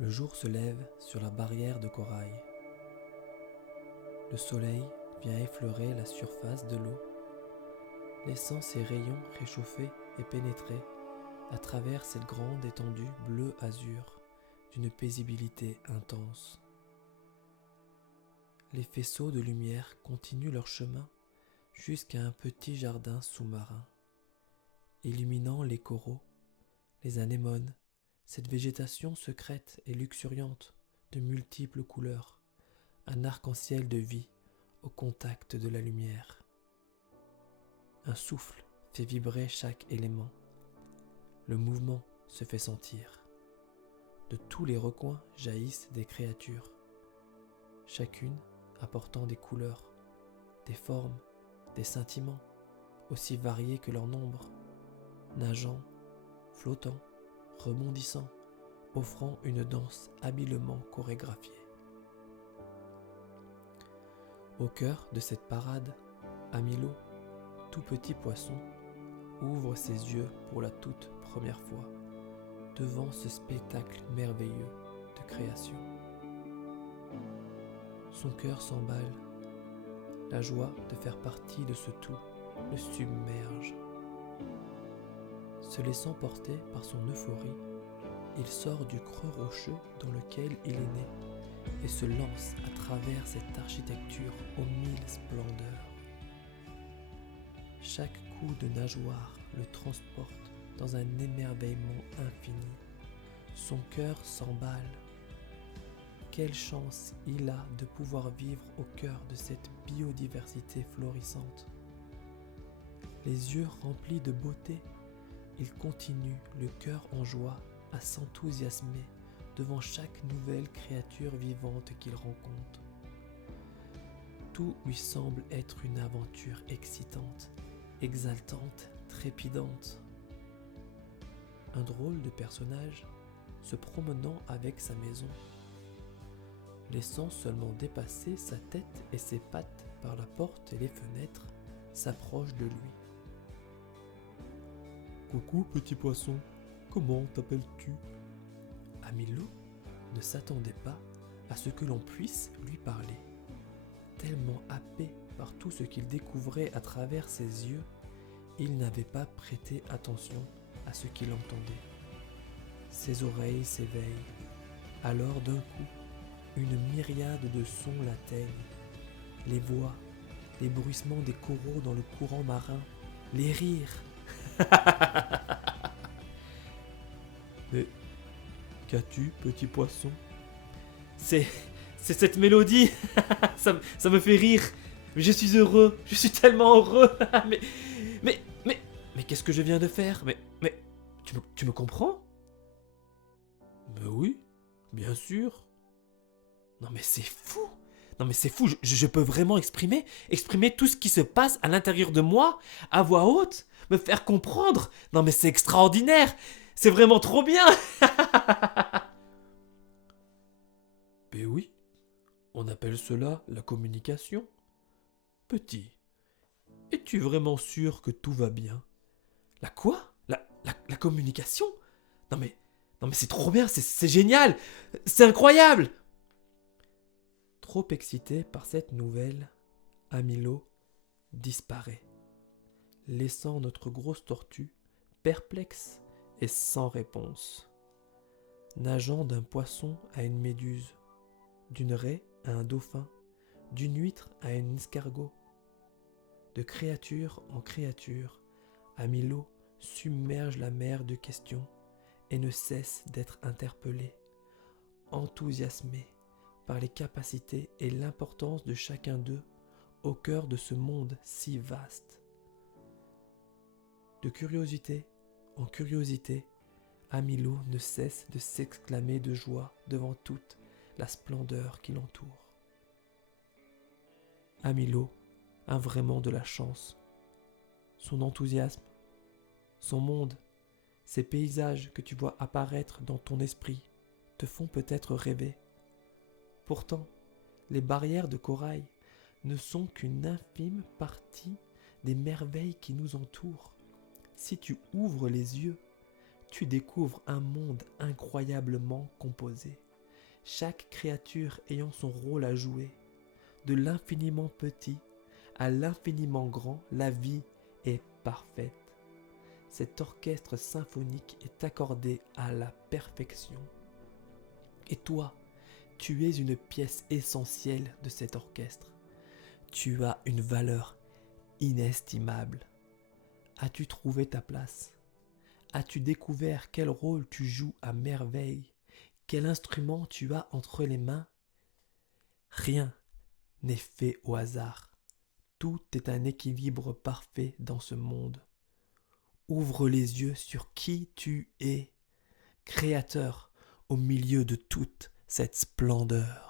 Le jour se lève sur la barrière de corail. Le soleil vient effleurer la surface de l'eau, laissant ses rayons réchauffer et pénétrer à travers cette grande étendue bleu-azur d'une paisibilité intense. Les faisceaux de lumière continuent leur chemin jusqu'à un petit jardin sous-marin, illuminant les coraux, les anémones, cette végétation secrète et luxuriante de multiples couleurs, un arc-en-ciel de vie au contact de la lumière. Un souffle fait vibrer chaque élément. Le mouvement se fait sentir. De tous les recoins jaillissent des créatures, chacune apportant des couleurs, des formes, des scintillements, aussi variés que leur nombre, nageant, flottant, rebondissant, offrant une danse habilement chorégraphiée. Au cœur de cette parade, Amilo, tout petit poisson, ouvre ses yeux pour la toute première fois devant ce spectacle merveilleux de création. Son cœur s'emballe, la joie de faire partie de ce tout le submerge. Se laissant porter par son euphorie, il sort du creux rocheux dans lequel il est né et se lance à travers cette architecture aux mille splendeurs. Chaque coup de nageoire le transporte dans un émerveillement infini. Son cœur s'emballe. Quelle chance il a de pouvoir vivre au cœur de cette biodiversité florissante. Les yeux remplis de beauté, il continue, le cœur en joie, à s'enthousiasmer devant chaque nouvelle créature vivante qu'il rencontre. Tout lui semble être une aventure excitante, exaltante, trépidante. Un drôle de personnage se promenant avec sa maison, laissant seulement dépasser sa tête et ses pattes par la porte et les fenêtres, s'approche de lui. « Coucou petit poisson, comment t'appelles-tu » Amilo ne s'attendait pas à ce que l'on puisse lui parler. Tellement happé par tout ce qu'il découvrait à travers ses yeux, il n'avait pas prêté attention à ce qu'il entendait. Ses oreilles s'éveillent. Alors d'un coup, une myriade de sons l'atteignent. Les voix, les bruissements des coraux dans le courant marin, les rires. Mais qu'as-tu, petit poisson ? C'est cette mélodie. ça me fait rire. Mais je suis heureux. Je suis tellement heureux. mais qu'est-ce que je viens de faire ? Mais tu me comprends ? Mais oui, bien sûr. Non mais c'est fou. Non mais c'est fou. Je peux vraiment exprimer tout ce qui se passe à l'intérieur de moi, à voix haute, me faire comprendre. Non mais c'est extraordinaire. C'est vraiment trop bien. Ben oui, on appelle cela la communication. Petit, es-tu vraiment sûr que tout va bien ? La quoi ? La communication ? Non mais c'est trop bien, c'est génial, c'est incroyable. Trop excité par cette nouvelle, Amilo disparaît, laissant notre grosse tortue perplexe et sans réponse, nageant d'un poisson à une méduse, d'une raie à un dauphin, d'une huître à un escargot. De créature en créature, Amilo submerge la mer de questions et ne cesse d'être interpellé, enthousiasmé par les capacités et l'importance de chacun d'eux au cœur de ce monde si vaste. De curiosité en curiosité, Amilo ne cesse de s'exclamer de joie devant toute la splendeur qui l'entoure. Amilo a vraiment de la chance. Son enthousiasme, son monde, ces paysages que tu vois apparaître dans ton esprit te font peut-être rêver. Pourtant, les barrières de corail ne sont qu'une infime partie des merveilles qui nous entourent. Si tu ouvres les yeux, tu découvres un monde incroyablement composé. chaque créature ayant son rôle à jouer. De l'infiniment petit à l'infiniment grand, la vie est parfaite. Cet orchestre symphonique est accordé à la perfection. Et toi, tu es une pièce essentielle de cet orchestre. Tu as une valeur inestimable. As-tu trouvé ta place? As-tu découvert quel rôle tu joues à merveille? Quel instrument tu as entre les mains? Rien n'est fait au hasard. Tout est un équilibre parfait dans ce monde. Ouvre les yeux sur qui tu es, créateur au milieu de toute cette splendeur.